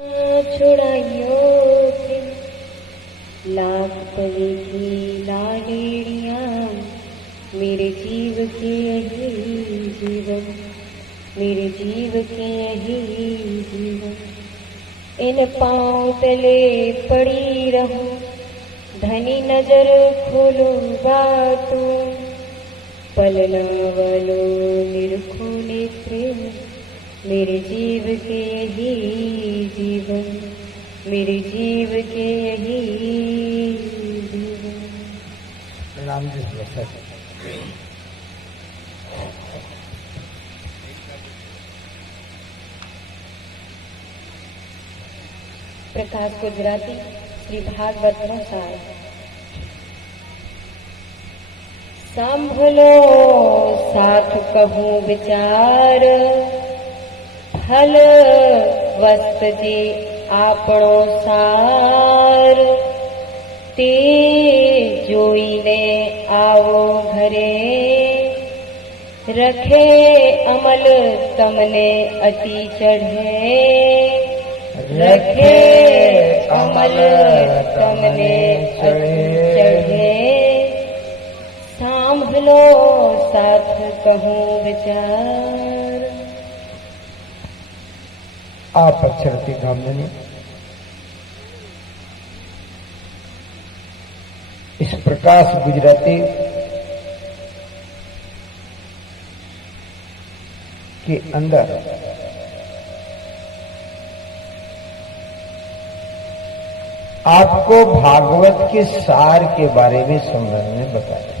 छुड़ाइयो लाख पले की लाड़ियाँ मेरे जीव के यही जीवन, मेरे जीव के यही जीवन। इन पाँव तले पड़ी रहूं, धनी नजर खोलो बाटो, पलना वालो निरखो नेत्रे, मेरे जीव के यही जीवन, मेरे जीव के यही जीवन। प्रणाम जी। प्रकाश गुजराती श्री भागवत नो सार। सांभलो साथ कहूं विचार, फल वस्त जे आपणो सार, ते जोईने आवो घरे, रखे अमल तमने अति चढ़े, रखे अमल तमने चढ़े। सांभलो साथ कहूं विचार। आप अक्षरती गामनी इस प्रकाश गुजराती के अंदर आपको भागवत के सार के बारे में समझने में बताया,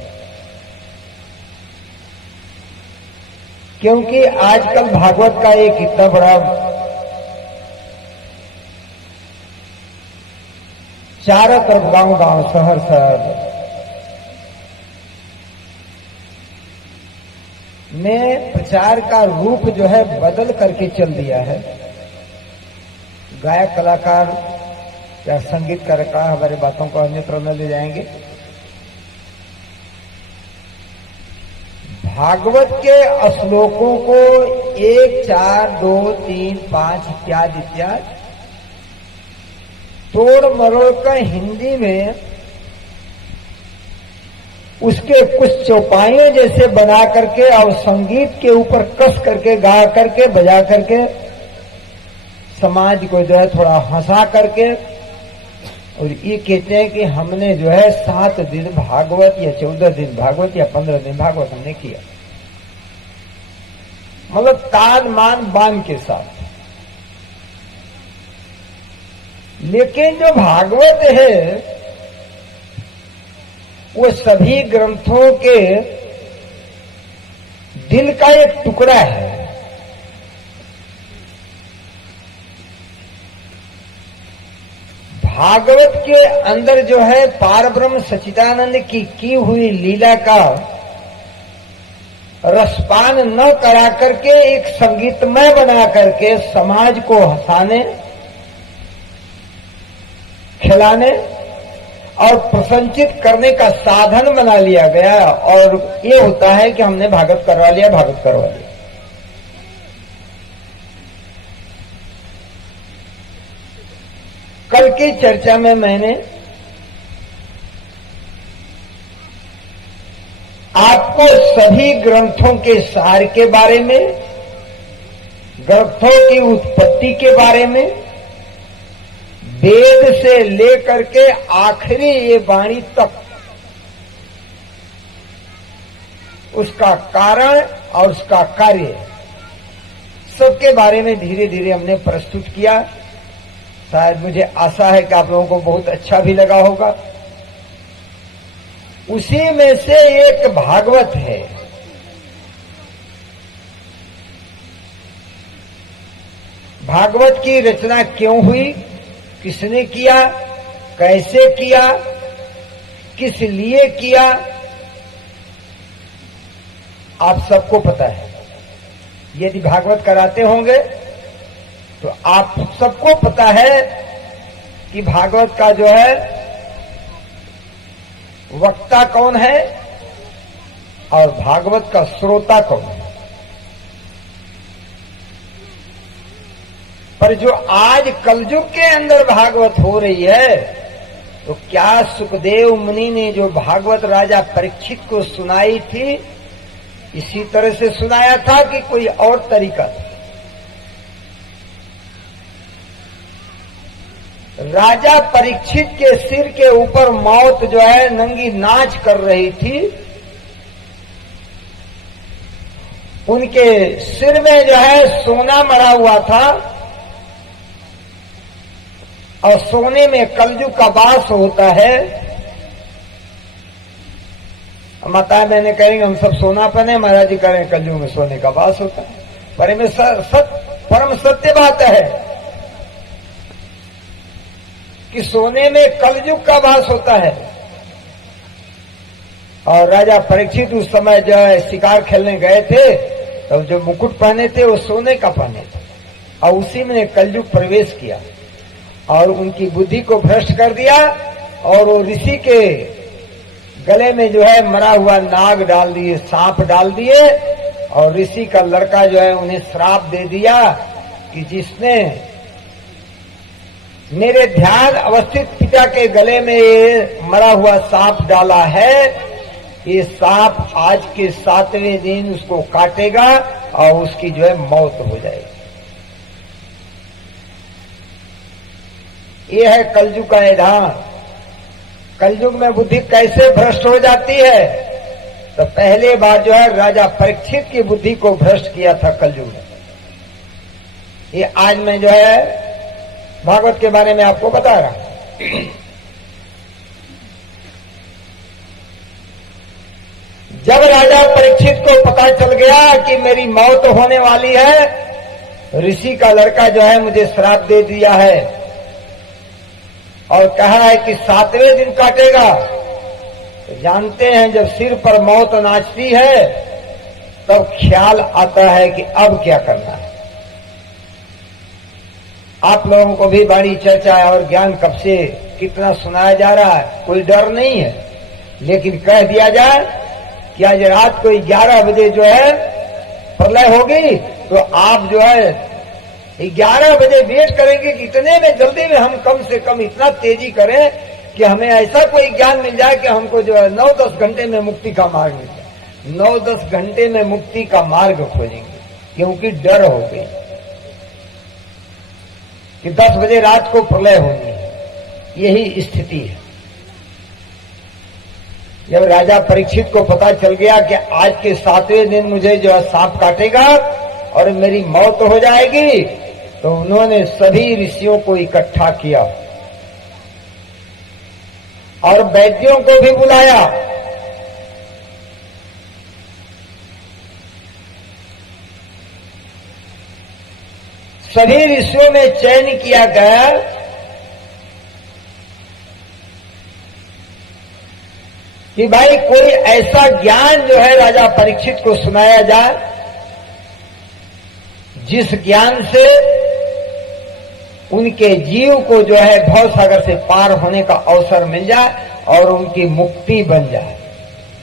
क्योंकि आजकल भागवत का एक इतना बड़ा चारों तरफ गांव गांव शहर शहर में प्रचार का रूप जो है बदल करके चल दिया है। गायक कलाकार या संगीत कलाकार हमारे बातों को अन्यत्र न ले जाएंगे। भागवत के श्लोकों को 1, 4, 2, 3, 5 इत्यादि इत्यादि तोड़ मरोड़ कर हिंदी में उसके कुछ चौपाइयों जैसे बना करके और संगीत के ऊपर कस करके गा करके बजा करके समाज को जो है थोड़ा हंसा करके, और ये कहते हैं कि हमने जो है 7 दिन भागवत या 14 दिन भागवत या 15 दिन भागवत हमने किया, मतलब तान मान बान के साथ। लेकिन जो भागवत है वो सभी ग्रंथों के दिल का एक टुकड़ा है। भागवत के अंदर जो है पारब्रह्म सच्चिदानंद की हुई लीला का रसपान न करा करके एक संगीतमय बना करके समाज को हंसाने, खिलाने और प्रसन्नचित करने का साधन बना लिया गया। और ये होता है कि हमने भागवत करवा लिया, भागवत करवा लिया। कल की चर्चा में मैंने आपको सभी ग्रंथों के सार के बारे में, ग्रंथों की उत्पत्ति के बारे में, वेद से लेकर के आखिरी ये वाणी तक उसका कारण और उसका कार्य सबके बारे में धीरे धीरे हमने प्रस्तुत किया। शायद मुझे आशा है कि आप लोगों को बहुत अच्छा भी लगा होगा। उसी में से एक भागवत है। भागवत की रचना क्यों हुई, किसने किया, कैसे किया, किस लिए किया, आप सबको पता है। यदि भागवत कराते होंगे तो आप सबको पता है कि भागवत का जो है वक्ता कौन है और भागवत का श्रोता कौन है। पर जो आज कलयुग के अंदर भागवत हो रही है, तो क्या सुखदेव मुनि ने जो भागवत राजा परीक्षित को सुनाई थी, इसी तरह से सुनाया था कि कोई और तरीका था? राजा परीक्षित के सिर के ऊपर मौत जो है नंगी नाच कर रही थी। उनके सिर में जो है सोना मरा हुआ था, और सोने में कलयुग का वास होता है। माता मैंने कहेंगे हम सब सोना पहने, महाराज जी करें कलयुग में सोने का वास होता है। पर में परम सत्य बात है कि सोने में कलयुग का वास होता है। और राजा परीक्षित उस समय जो है शिकार खेलने गए थे, तो जो मुकुट पहने थे वो सोने का पहने थे, और उसी में कलयुग प्रवेश किया और उनकी बुद्धि को भ्रष्ट कर दिया। और वो ऋषि के गले में जो है मरा हुआ नाग डाल दिए, सांप डाल दिए, और ऋषि का लड़का जो है उन्हें श्राप दे दिया कि जिसने मेरे ध्यान अवस्थित पिता के गले में ये मरा हुआ सांप डाला है, ये सांप आज के 7वें दिन उसको काटेगा और उसकी जो है मौत हो जाएगी। ये है कलयुग का विधान। कलयुग में बुद्धि कैसे भ्रष्ट हो जाती है? तो पहले बार जो है राजा परीक्षित की बुद्धि को भ्रष्ट किया था कलयुग में। ये आज मैं जो है भागवत के बारे में आपको बता रहा हूं। जब राजा परीक्षित को पता चल गया कि मेरी मौत होने वाली है, ऋषि का लड़का जो है मुझे श्राप दे दिया है और कहा है कि 7वें दिन काटेगा, तो जानते हैं जब सिर पर मौत नाचती है तब ख्याल आता है कि अब क्या करना है। आप लोगों को भी बड़ी चर्चा और ज्ञान कब से कितना सुनाया जा रहा है, कोई डर नहीं है, लेकिन कह दिया जाए कि आज रात को 11 बजे जो है प्रलय होगी, तो आप जो है 11 बजे वेट करेंगे कि इतने में जल्दी में हम कम से कम इतना तेजी करें कि हमें ऐसा कोई ज्ञान मिल जाए कि हमको जो है 9-10 घंटे में मुक्ति का मार्ग मिल जाए। 9-10 घंटे में मुक्ति का मार्ग खोजेंगे, क्योंकि डर हो गई कि 10 बजे रात को प्रलय होनी है। यही स्थिति है। जब राजा परीक्षित को पता चल गया कि आज के 7वें दिन मुझे जो है सांप काटेगा और मेरी मौत हो जाएगी, तो उन्होंने सभी ऋषियों को इकट्ठा किया और वैद्यों को भी बुलाया। सभी ऋषियों में चयन किया गया कि भाई कोई ऐसा ज्ञान जो है राजा परीक्षित को सुनाया जाए जिस ज्ञान से उनके जीव को जो है भव सागर से पार होने का अवसर मिल जाए और उनकी मुक्ति बन जाए।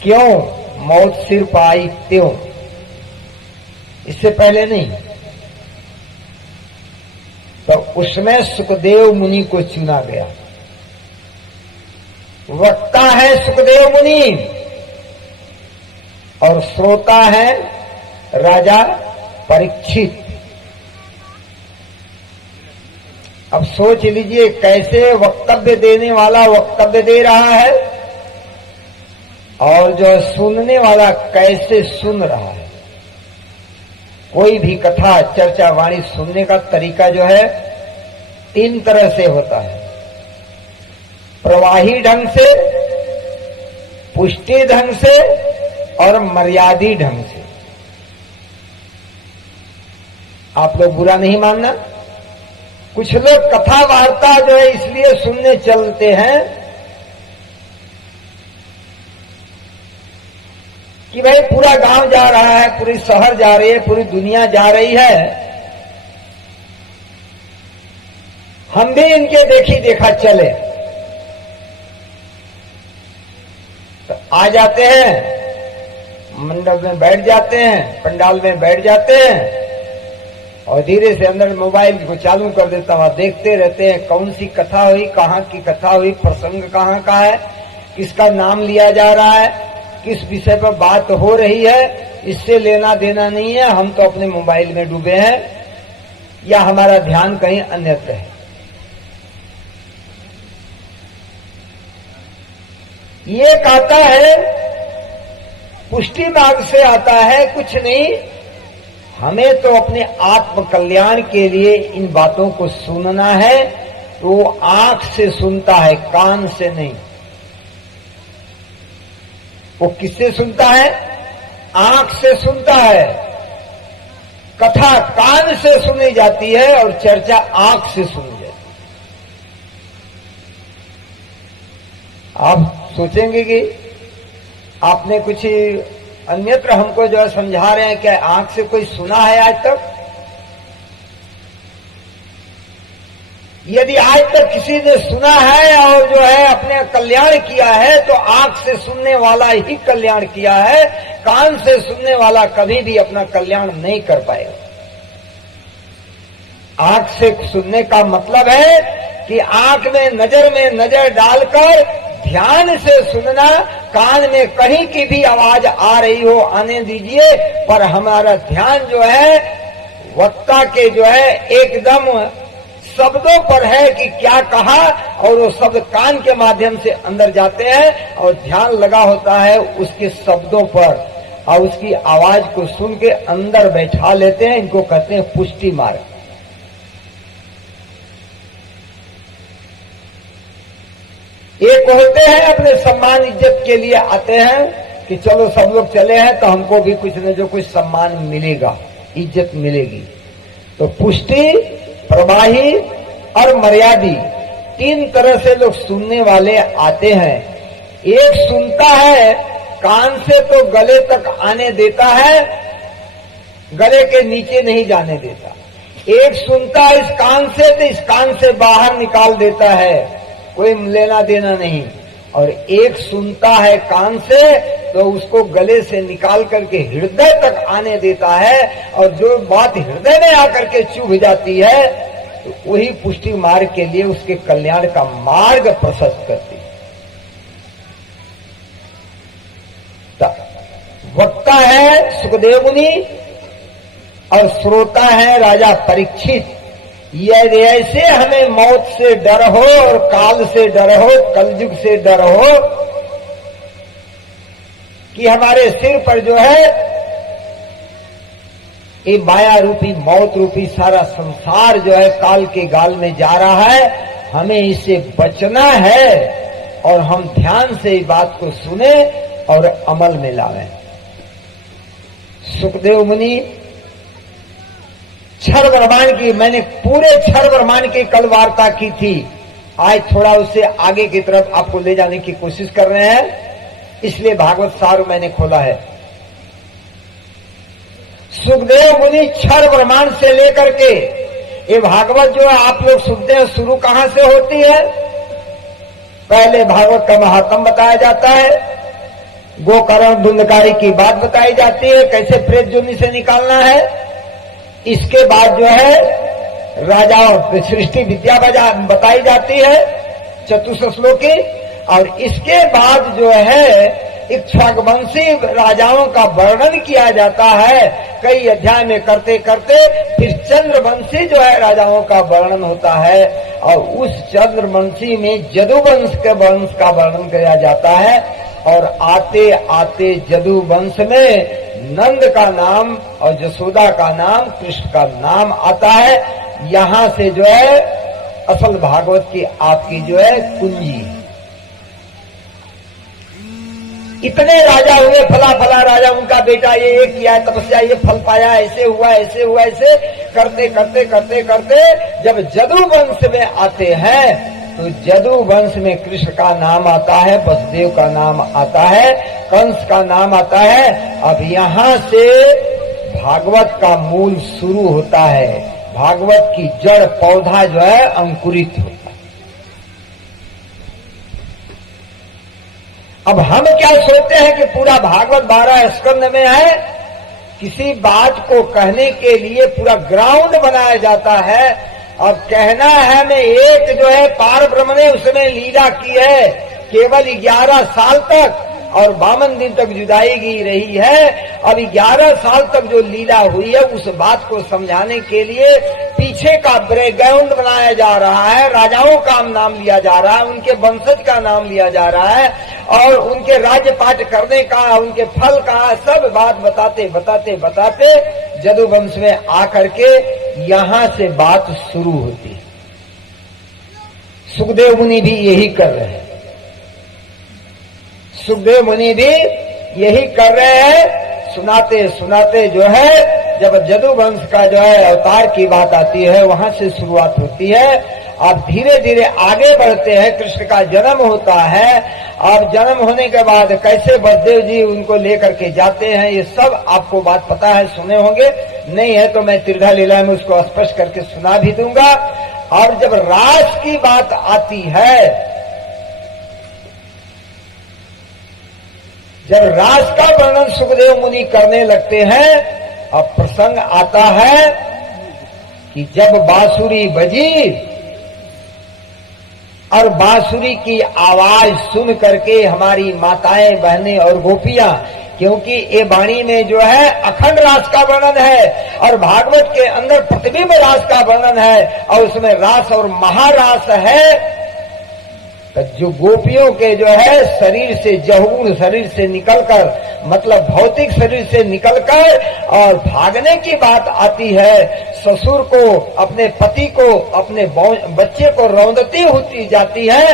क्यों? मौत सिर पर आई त्यों, इससे पहले नहीं। तो उसमें सुखदेव मुनि को चुना गया। वक्ता है सुखदेव मुनि और श्रोता है राजा परीक्षित। अब सोच लीजिए कैसे वक्तव्य देने वाला वक्तव्य दे रहा है और जो सुनने वाला कैसे सुन रहा है। कोई भी कथा चर्चा वाणी सुनने का तरीका जो है 3 तरह से होता है। प्रवाही ढंग से, पुष्टि ढंग से और मर्यादी ढंग से। आप लोग बुरा नहीं मानना। कुछ लोग कथा वार्ता जो है इसलिए सुनने चलते हैं कि भाई पूरा गांव जा रहा है, पूरी शहर जा रही है, पूरी दुनिया जा रही है, हम भी इनके देखी देखा चले। तो आ जाते हैं, मंडप में बैठ जाते हैं, पंडाल में बैठ जाते हैं और धीरे से अंदर मोबाइल को चालू कर देता हूँ, देखते रहते हैं कौन सी कथा हुई, कहाँ की कथा हुई, प्रसंग कहाँ का है, किसका नाम लिया जा रहा है, किस विषय पर बात हो रही है, इससे लेना देना नहीं है। हम तो अपने मोबाइल में डूबे हैं या हमारा ध्यान कहीं अन्यत्र है। ये आता है पुष्टि मार्ग से आता है, कुछ नहीं। हमें तो अपने आत्म कल्याण के लिए इन बातों को सुनना है, तो वो आंख से सुनता है, कान से नहीं। वो किससे सुनता है? आंख से सुनता है। कथा कान से सुनी जाती है और चर्चा आंख से सुनी जाती है। आप सोचेंगे कि आपने कुछ अन्यत्र हमको जो है समझा रहे हैं, क्या आंख से कोई सुना है आज तक? यदि आज तक किसी ने सुना है और जो है अपने कल्याण किया है, तो आंख से सुनने वाला ही कल्याण किया है। कान से सुनने वाला कभी भी अपना कल्याण नहीं कर पाएगा। आंख से सुनने का मतलब है कि आंख में नजर डालकर ध्यान से सुनना। कान में कहीं की भी आवाज आ रही हो, आने दीजिए, पर हमारा ध्यान जो है वक्ता के जो है एकदम शब्दों पर है कि क्या कहा, और वो शब्द कान के माध्यम से अंदर जाते हैं और ध्यान लगा होता है उसके शब्दों पर, और उसकी आवाज को सुन के अंदर बैठा लेते हैं। इनको कहते हैं पुष्टि मार्ग। एक होते हैं अपने सम्मान इज्जत के लिए आते हैं कि चलो सब लोग चले हैं तो हमको भी कुछ न जो कुछ सम्मान मिलेगा, इज्जत मिलेगी। तो पुष्टि, प्रवाही और मर्यादी, तीन तरह से लोग सुनने वाले आते हैं। एक सुनता है कान से तो गले तक आने देता है, गले के नीचे नहीं जाने देता। एक सुनता है इस कान से तो इस कान से बाहर निकाल देता है, कोई लेना देना नहीं। और एक सुनता है कान से तो उसको गले से निकाल करके हृदय तक आने देता है, और जो बात हृदय में आकर के चुभ जाती है तो वही पुष्टि मार्ग के लिए उसके कल्याण का मार्ग प्रशस्त करती है। वक्ता है सुखदेव मुनि और श्रोता है राजा परीक्षित। यदि ऐसे हमें मौत से डर हो और काल से डर हो, कलयुग से डर हो कि हमारे सिर पर जो है ये माया रूपी मौत रूपी सारा संसार जो है काल के गाल में जा रहा है, हमें इससे बचना है और हम ध्यान से इस बात को सुने और अमल में लावें। सुखदेव मुनि क्षर ब्रह्मांड की, मैंने पूरे क्षर ब्रह्मांड की कल वार्ता की थी। आज थोड़ा उससे आगे की तरफ आपको ले जाने की कोशिश कर रहे हैं, इसलिए भागवत सार मैंने खोला है। सुखदेव मुनि क्षर ब्रह्मांड से लेकर के ये भागवत जो है आप लोग सुनते हैं, शुरू कहां से होती है? पहले भागवत का महात्म बताया जाता है, गोकर्ण धुंधकारी की बात बताई जाती है, कैसे प्रेत जोनि से निकालना है। इसके बाद जो है राजाओं सृष्टि विद्या बताई जाती है, चतुर्थ श्लोकी। और इसके बाद जो है इक्ष्वाकुवंशी राजाओं का वर्णन किया जाता है कई अध्याय में करते करते। फिर चंद्रवंशी जो है राजाओं का वर्णन होता है, और उस चंद्रवंशी में जदुवंश के वंश का वर्णन किया जाता है। और आते आते जदुवंश में नंद का नाम और जसोदा का नाम, कृष्ण का नाम आता है। यहां से जो है असल भागवत की आपकी जो है कुंजी। इतने राजा हुए, फला फला राजा, उनका बेटा ये किया है तपस्या, ये फल पाया, ऐसे हुआ ऐसे हुआ, ऐसे करते करते करते करते जब जदुवंश में आते हैं तो जदुवंश में कृष्ण का नाम आता है, वसुदेव का नाम आता है, कंस का नाम आता है। अब यहां से भागवत का मूल शुरू होता है, भागवत की जड़ पौधा जो है अंकुरित होता है। अब हम क्या सोचते हैं कि पूरा भागवत 12 स्कंद में है, किसी बात को कहने के लिए पूरा ग्राउंड बनाया जाता है। और कहना है मैं एक जो है पार ब्रह्म ने उसने लीला की है केवल 11 साल तक, और 52 दिन तक जुदाई की रही है। अब 11 साल तक जो लीला हुई है उस बात को समझाने के लिए पीछे का बैकग्राउंड बनाया जा रहा है, राजाओं का नाम लिया जा रहा है, उनके वंशज का नाम लिया जा रहा है, और उनके राज्य पाठ करने का, उनके फल का सब बात बताते बताते बताते जदुवंश में आकर के यहाँ से बात शुरू होती है। सुखदेव मुनि भी यही कर रहे हैं, सुखदेव मुनि भी यही कर रहे हैं। सुनाते सुनाते जो है जब जदुवंश का जो है अवतार की बात आती है वहां से शुरुआत होती है। अब धीरे धीरे आगे बढ़ते हैं, कृष्ण का जन्म होता है। अब जन्म होने के बाद कैसे बलदेव जी उनको लेकर के जाते हैं ये सब आपको बात पता है, सुने होंगे। नहीं है तो मैं त्रिधा लीला में उसको स्पष्ट करके सुना भी दूंगा। और जब रास की बात आती है, जब रास का वर्णन सुखदेव मुनि करने लगते हैं, अब प्रसंग आता है कि जब बांसुरी बजी और बांसुरी की आवाज सुन करके हमारी माताएं बहनें और गोपियां, क्योंकि ये वाणी में जो है अखंड रास का वर्णन है और भागवत के अंदर प्रतिबिंब रास का वर्णन है और उसमें रास और महारास है। जो गोपियों के जो है शरीर से, जहूर शरीर से निकलकर, मतलब भौतिक शरीर से निकलकर और भागने की बात आती है, ससुर को, अपने पति को, अपने बच्चे को रौंदती होती जाती है।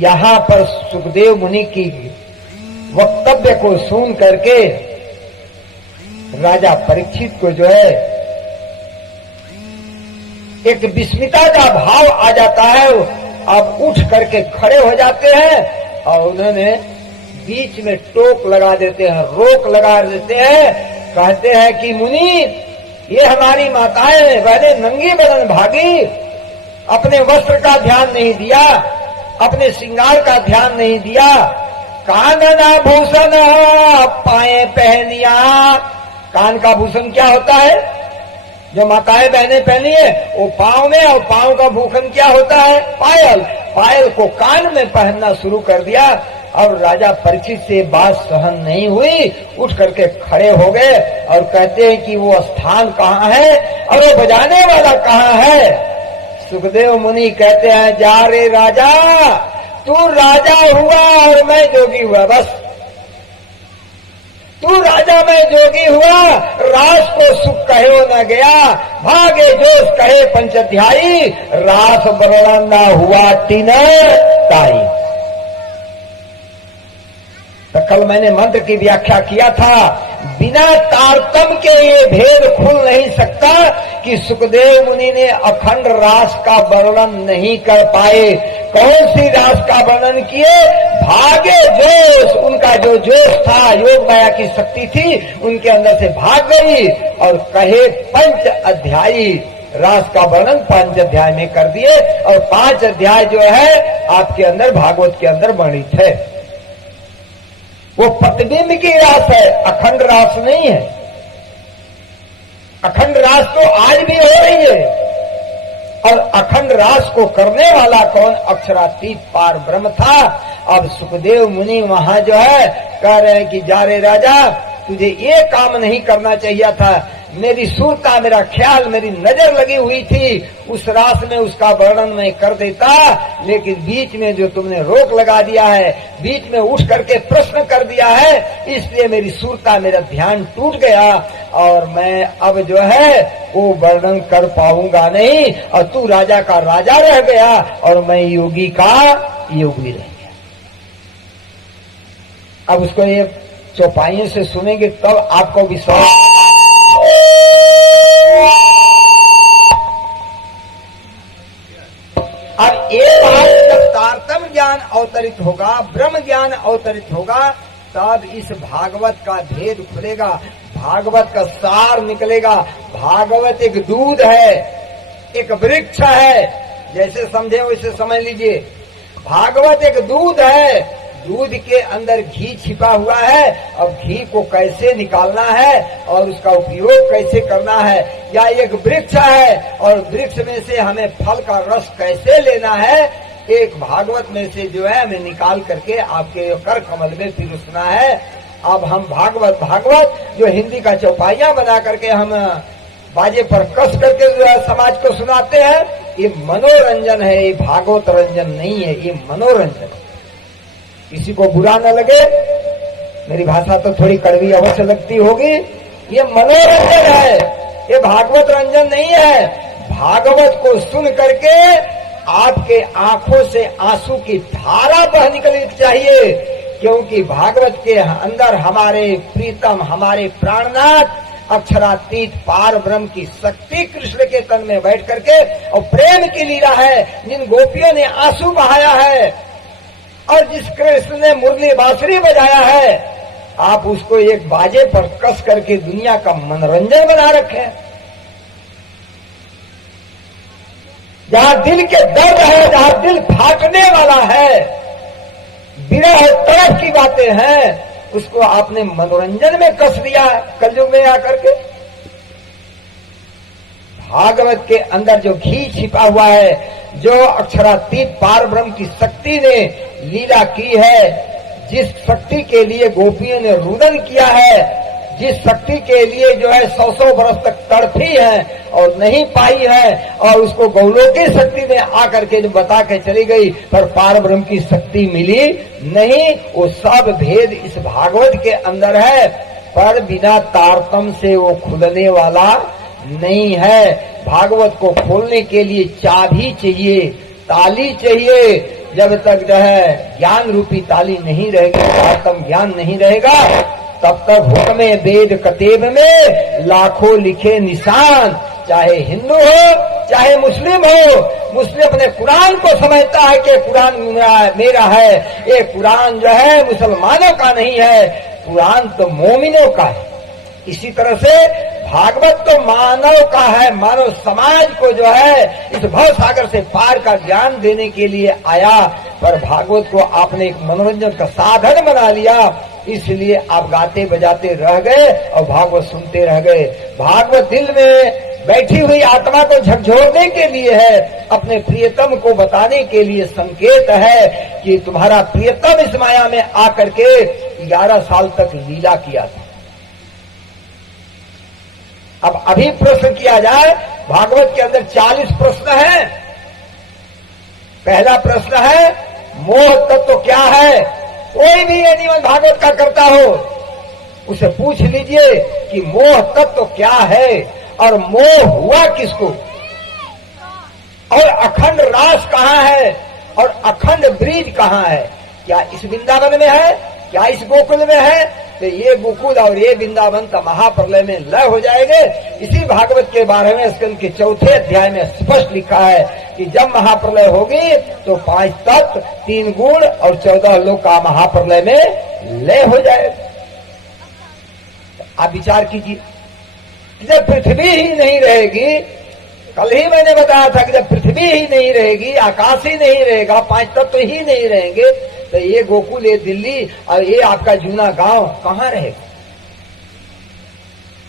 यहाँ पर सुखदेव मुनि की वक्तव्य को सुन करके राजा परीक्षित को जो है एक विस्मिता का भाव आ जाता है। अब उठ करके खड़े हो जाते हैं और उन्होंने बीच में टोक लगा देते हैं, रोक लगा देते हैं। कहते हैं कि मुनि, ये हमारी माताएं बहने नंगी बदन भागी, अपने वस्त्र का ध्यान नहीं दिया, अपने श्रृंगार का ध्यान नहीं दिया, कानना भूषण पाए पहनिया। कान का भूषण क्या होता है? जो माताएं बहनें पहनी है वो पांव में, और पांव का भूषण क्या होता है? पायल। पायल को कान में पहनना शुरू कर दिया। अब राजा परीक्षित से बात सहन नहीं हुई, उठ करके खड़े हो गए और कहते हैं कि वो स्थान कहाँ है और वो बजाने वाला कहाँ है? सुखदेव मुनि कहते हैं, जा रे राजा, तू राजा हुआ और मैं जोगी हुआ। बस तू राजा मैं जोगी हुआ, रास को सुख कहे न गया, भागे जोश कहे पंचाध्यायी, रास वर्णन न हुआ तीन ताई। तो कल मैंने मंत्र की व्याख्या किया था, बिना तारतम्य के ये भेद खुल नहीं सकता कि सुखदेव मुनि ने अखंड रास का वर्णन नहीं कर पाए। कौन सी रास का वर्णन किए? भागे जोश, उनका जो जोश था, योग माया की शक्ति थी, उनके अंदर से भाग गई और कहे पंच अध्यायी रास का वर्णन 5 अध्याय में कर दिए। और 5 अध्याय जो है आपके अंदर भागवत के अंदर वर्णित है। वो प्रतिबिंब की रास है, अखंड रास नहीं है। अखंड रास तो आज भी हो रही है। और अखंड रास को करने वाला कौन? अक्षरातीत पार ब्रह्म था। अब सुखदेव मुनि वहां जो है कह रहे हैं कि जा रे राजा, तुझे ये काम नहीं करना चाहिए था। मेरी सुरता, मेरा ख्याल, मेरी नजर लगी हुई थी, उस रास में उसका वर्णन मैं कर देता, लेकिन बीच में जो तुमने रोक लगा दिया है, बीच में उठ करके प्रश्न कर दिया है, इसलिए मेरी सुरता, मेरा ध्यान टूट गया और मैं अब जो है वो वर्णन कर पाऊंगा नहीं, और तू राजा का राजा रह गया और मैं योगी का योगी रह गया। अब उसको ये चौपाइयों से सुनेंगे तब आपको विश्वास। अब एक बात, जब तारतम्य ज्ञान अवतरित होगा, ब्रह्म ज्ञान अवतरित होगा, तब इस भागवत का भेद खुलेगा, भागवत का सार निकलेगा। भागवत एक दूध है, एक वृक्ष है, जैसे समझे वैसे समझ लीजिए। भागवत एक दूध है, दूध के अंदर घी छिपा हुआ है, अब घी को कैसे निकालना है और उसका उपयोग कैसे करना है, या एक वृक्ष है और वृक्ष में से हमें फल का रस कैसे लेना है, एक भागवत में से जो है हमें निकाल करके आपके कर कमल में पिरोसना है। अब हम भागवत जो हिंदी का चौपाइयां बना करके हम बाजे पर कस करके समाज को सुनाते हैं, ये मनोरंजन है, ये भागवत रंजन नहीं है, ये मनोरंजन। किसी को बुरा न लगे, मेरी भाषा तो थोड़ी कड़वी अवश्य लगती होगी, ये मनोरंजन है, ये भागवत रंजन नहीं है। भागवत को सुन करके आपके आंखों से आंसू की धारा बह निकलनी चाहिए, क्योंकि भागवत के अंदर हमारे प्रीतम, हमारे प्राणनाथ अक्षरातीत पार ब्रह्म की शक्ति कृष्ण के तन में बैठ करके और प्रेम की लीला है, जिन गोपियों ने आंसू बहाया है और जिस कृष्ण ने मुरली बांसुरी बजाया है, आप उसको एक बाजे पर कस करके दुनिया का मनोरंजन बना रखे। जहां दिल के दर्द है, जहां दिल फाटने वाला है, विरह और तरफ की बातें हैं, उसको आपने मनोरंजन में कस दिया कलयुग में आकर के। भागवत के अंदर जो घी छिपा हुआ है, जो अक्षरातीत पार ब्रह्म की शक्ति ने लीला की है, जिस शक्ति के लिए गोपियों ने रुदन किया है, जिस शक्ति के लिए जो है 100 वर्ष तक तड़पी है और नहीं पाई है, और उसको गौलोकी शक्ति में आकर के जो बता के चली गई, पर पार ब्रह्म की शक्ति मिली नहीं। वो सब भेद इस भागवत के अंदर है, पर बिना तारतम से वो खुलने वाला नहीं है। भागवत को खोलने के लिए चाबी चाहिए, ताली चाहिए। जब तक जो है ज्ञान रूपी ताली नहीं रहेगी, तारतम ज्ञान नहीं रहेगा, तब तक हुक्म वेद कतेब में लाखों लिखे निशान, चाहे हिंदू हो चाहे मुस्लिम हो। मुस्लिम अपने कुरान को समझता है कि कुरान मेरा है, ये कुरान जो है मुसलमानों का नहीं है, कुरान तो मोमिनों का है। इसी तरह से भागवत तो मानव का है, मानव समाज को जो है इस भव सागर से पार का ज्ञान देने के लिए आया, पर भागवत को आपने एक मनोरंजन का साधन बना लिया, इसलिए आप गाते बजाते रह गए और भागवत सुनते रह गए। भागवत दिल में बैठी हुई आत्मा को झकझोरने के लिए है, अपने प्रियतम को बताने के लिए संकेत है कि तुम्हारा प्रियतम इस माया में आकर के 11 साल तक लीला किया था। अब अभी प्रश्न किया जाए, भागवत के अंदर 40 प्रश्न हैं। पहला प्रश्न है, मोह तत्व क्या है? कोई भी एनिमल भागवत का करता हो, उसे पूछ लीजिए कि मोह तत्व क्या है और मोह हुआ किसको, और अखंड रास कहाँ है और अखंड ब्रीज कहाँ है? क्या इस वृंदावन में है, क्या इस गोकुल में है? तो ये गोकुल और ये वृंदावन का महाप्रलय में लय हो जाएंगे। इसी भागवत के 12वें स्कंद के 4थे अध्याय में स्पष्ट लिखा है कि जब महाप्रलय होगी तो 5 तत्व, 3 गुण और 14 लोक का महाप्रलय में लय हो जाएगा। आप विचार कीजिए, जब पृथ्वी ही नहीं रहेगी, कल ही मैंने बताया था कि जब पृथ्वी ही नहीं रहेगी, आकाश ही नहीं रहेगा, 5 तत्व ही नहीं रहेंगे, तो ये गोकुल, ये दिल्ली और ये आपका जूना गांव कहाँ रहेगा?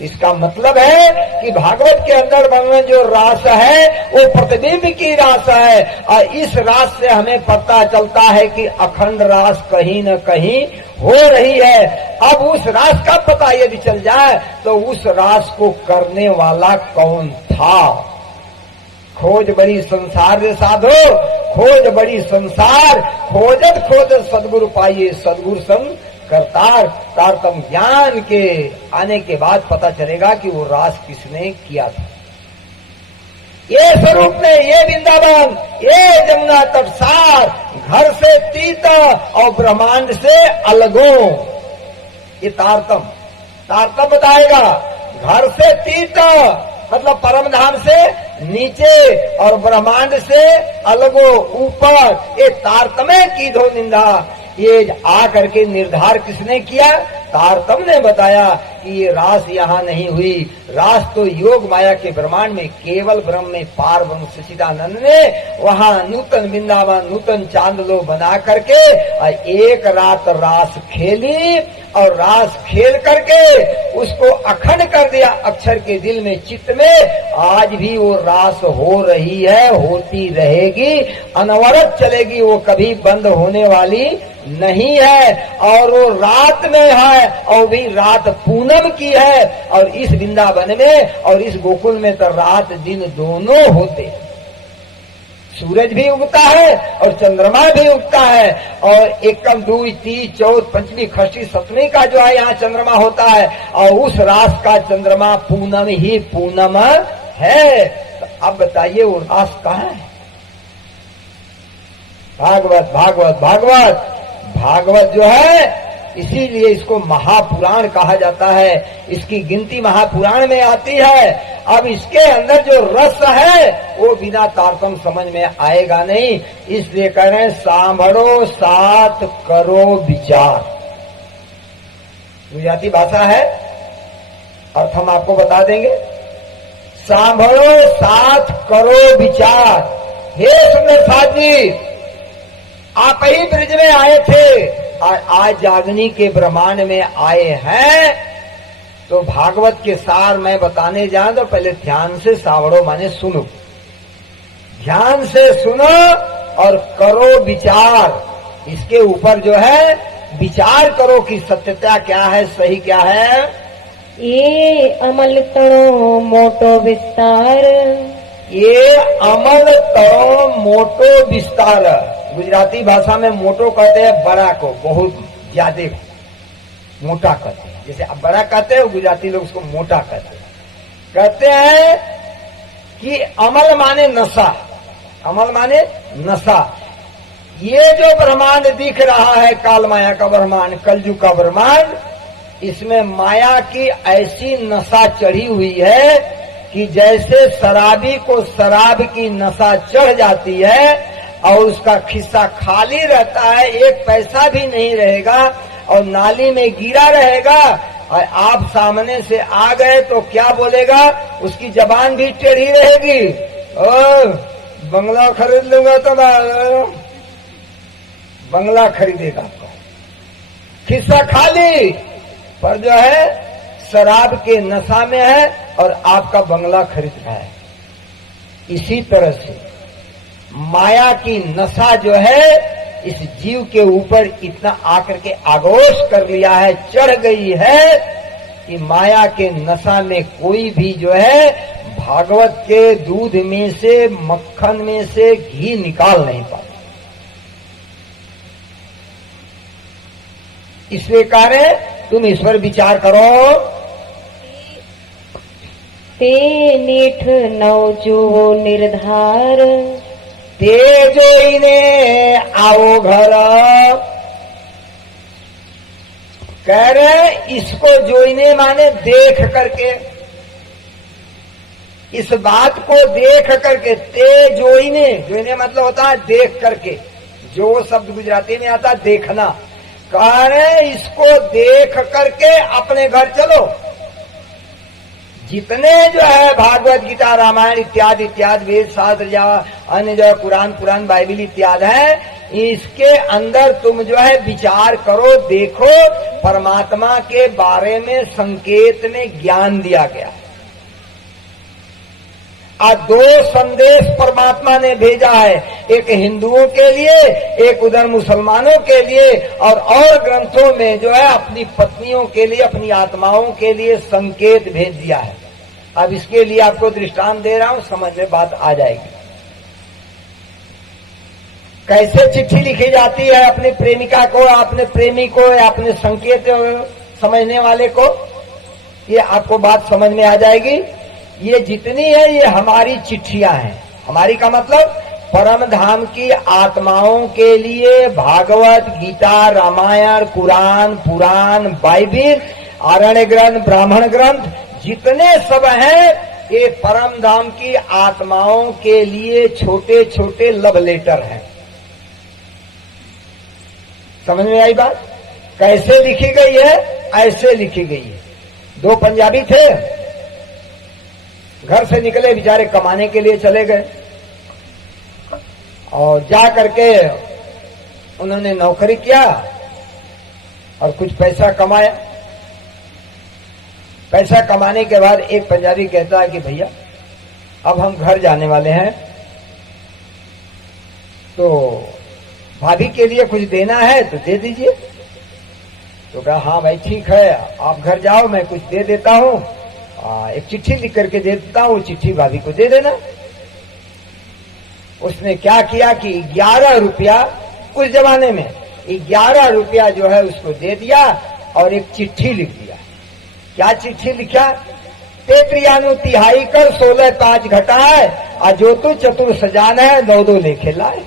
इसका मतलब है कि भागवत के अंदर वर्णन जो रास है वो प्रतिबिंब की रास है, और इस रास से हमें पता चलता है कि अखंड रास कहीं न कहीं हो रही है। अब उस रास का पता यदि चल जाए तो उस रास को करने वाला कौन था? खोज बड़ी संसार रे साधो, खोज बड़ी संसार, खोजत खोजत सदगुरु पाइए, सदगुरु संग करतार। तारतम ज्ञान के आने के बाद पता चलेगा कि वो रास किसने किया था। ये स्वरूप में, ये वृंदावन, ये जमुना तटसार, घर से तीत और ब्रह्मांड से अलगो, ये तारतम बताएगा। घर से तीत मतलब परम धाम से नीचे और ब्रह्मांड से अलगो ऊपर, ये तारतम्य की धो निंदा। ये आ करके निर्धार किसने किया? तारतम ने बताया कि ये रास यहाँ नहीं हुई। रास तो योग माया के ब्रह्मांड में केवल ब्रह्म में पार ब्रह्म सच्चिदानंद ने वहाँ नूतन वृंदावन नूतन चांदलो बना करके एक रात रास खेली और रास खेल करके उसको अखंड कर दिया अक्षर के दिल में चित्त में। आज भी वो रास हो रही है, होती रहेगी, अनवरत चलेगी, वो कभी बंद होने वाली नहीं है। और वो रात में है और भी रात पूनम की है। और इस वृंदावन में और इस गोकुल में तो रात दिन दोनों होते हैं। सूरज भी उगता है और चंद्रमा भी उगता है। और एकम दूई तीज चौथ पंचमी षष्ठी सप्तमी का जो है यहाँ चंद्रमा होता है और उस रास का चंद्रमा पूनम ही पूनम है। तो अब बताइए वो रास कहाँ है? भागवत भागवत भागवत भागवत जो है, इसीलिए इसको महापुराण कहा जाता है। इसकी गिनती महापुराण में आती है। अब इसके अंदर जो रस है वो बिना तारतम समझ में आएगा नहीं। इसलिए कह रहे हैं सांभरो साथ करो विचार। गुजराती भाषा है, अर्थ हम आपको बता देंगे। सांभरो साथ करो विचार। हे सुंदर साथ जी, आप ही ब्रिज में आए थे और आज जागनी के ब्रह्मांड में आए हैं। तो भागवत के सार मैं बताने जाऊं तो पहले ध्यान से सांवरो माने सुनो, ध्यान से सुनो और करो विचार। इसके ऊपर जो है विचार करो कि सत्यता क्या है, सही क्या है। ये अमल तणो मोटो विस्तार। ये अमल तणो मोटो विस्तार। गुजराती भाषा में मोटो कहते हैं बड़ा को, बहुत ज्यादा मोटा कहते हैं। जैसे अब बड़ा कहते हैं, गुजराती लोग उसको मोटा कहते हैं। कहते हैं कि अमल माने नशा, अमल माने नशा। ये जो ब्रह्मांड दिख रहा है काल माया का ब्रह्मांड, कलयुग का ब्रह्मांड, इसमें माया की ऐसी नशा चढ़ी हुई है कि जैसे शराबी को शराब की नशा चढ़ जाती है और उसका खिस्सा खाली रहता है, एक पैसा भी नहीं रहेगा और नाली में गिरा रहेगा और आप सामने से आ गए तो क्या बोलेगा, उसकी जबान भी टेढ़ी रहेगी। बंगला खरीद लूंगा तो बंगला खरीदेगा आपको, खिस्सा खाली, पर जो है शराब के नशा में है और आपका बंगला खरीद रहा है। इसी तरह से माया की नशा जो है इस जीव के ऊपर इतना आकर के आगोश कर लिया है, चढ़ गई है कि माया के नशा में कोई भी जो है भागवत के दूध में से, मक्खन में से घी निकाल नहीं पाता। इसलिए कह रहे तुम इस पर विचार करो। ते नीठ नवजो निर्धार। ते जोईने आओ घर। कह रहे इसको जोईने माने देख करके, इस बात को देख करके। ते जोईने, जोईने मतलब होता है देख करके, जो शब्द गुजराती में आता है देखना। कह रहे इसको देख करके अपने घर चलो। जितने जो है भागवत गीता रामायण इत्यादि इत्यादि वेद शास्त्र या अन्य जो कुरान पुराण बाइबिल इत्यादि है, इसके अंदर तुम जो है विचार करो, देखो। परमात्मा के बारे में संकेत में ज्ञान दिया गया। आज दो संदेश परमात्मा ने भेजा है, एक हिंदुओं के लिए, एक उधर मुसलमानों के लिए, और ग्रंथों में जो है अपनी पत्नियों के लिए, अपनी आत्माओं के लिए संकेत भेज दिया है। अब इसके लिए आपको दृष्टांत दे रहा हूं, समझ में बात आ जाएगी। कैसे चिट्ठी लिखी जाती है अपनी प्रेमिका को, अपने प्रेमी को, या अपने संकेत समझने वाले को, ये आपको बात समझ में आ जाएगी। ये जितनी है ये हमारी चिट्ठियां हैं। हमारी का मतलब परम धाम की आत्माओं के लिए भागवत गीता रामायण कुरान पुराण बाइबिल आरण्य ग्रंथ ब्राह्मण ग्रंथ जितने सब हैं, ये परम धाम की आत्माओं के लिए छोटे छोटे लव लेटर हैं। समझ में आई बात? कैसे लिखी गई है? ऐसे लिखी गई है। दो पंजाबी थे, घर से निकले बेचारे, कमाने के लिए चले गए और जा करके उन्होंने नौकरी किया और कुछ पैसा कमाया। पैसा कमाने के बाद एक पंजाबी कहता है कि भैया अब हम घर जाने वाले हैं, तो भाभी के लिए कुछ देना है तो दे दीजिए। तो कहा हाँ भाई ठीक है, आप घर जाओ, मैं कुछ दे देता हूं, एक चिट्ठी लिख करके दे देता हूं, चिट्ठी भाभी को दे देना। उसने क्या किया कि 11 रुपया, उस जमाने में 11 रुपया जो है उसको दे दिया और एक चिट्ठी लिख दिया। क्या चिट्ठी लिखा? तेत्रियानु तिहाई कर 16 5 घटाए, और जो तू चतुर सजान है 9 2 लेखे लाए।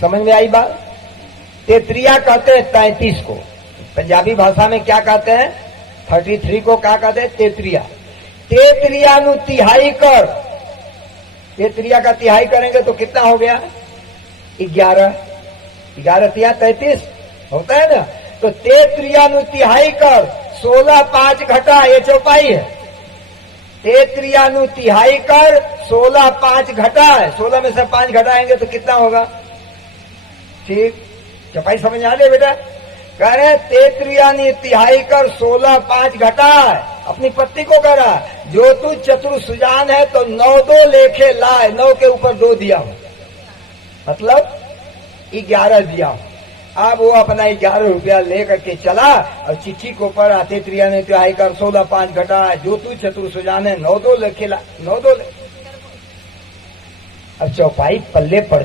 समझ में आई बात? तेत्रिया कहते हैं 33 को, पंजाबी भाषा में क्या कहते हैं? 33 को क्या कहते हैं? तेत्रिया। तेत्रियानु तिहाई कर, तेत्रिया का तिहाई करेंगे तो कितना हो गया? 11। 11 तिया 33 होता है ना। तो तेत्रियानु तिहाई कर 16 5 घटा, ये चौपाई है। तेत्रियानु तिहाई कर 16 5 घटा है, 16 में से 5 घटाएंगे तो कितना होगा? ठीक, चौपाई समझ आ रही बेटा? कह रहे तेत्रियानु तिहाई कर 16 5 घटा है, अपनी पत्नी को कह रहा जो तू चतुर सुजान है तो 9 2 लेखे लाए, 9 के ऊपर 2 दिया हूं, मतलब 11 दिया हूं। अब वो अपना 11 रुपया लेकर के चला और चिट्ठी को पढ़ा, तेत्रियानु तिहाई कर 16 5 घटा है, जो तू चतुर सुजान है 9 2 लेखे ला, 9 2 ले। अब चौपाई पल्ले पड़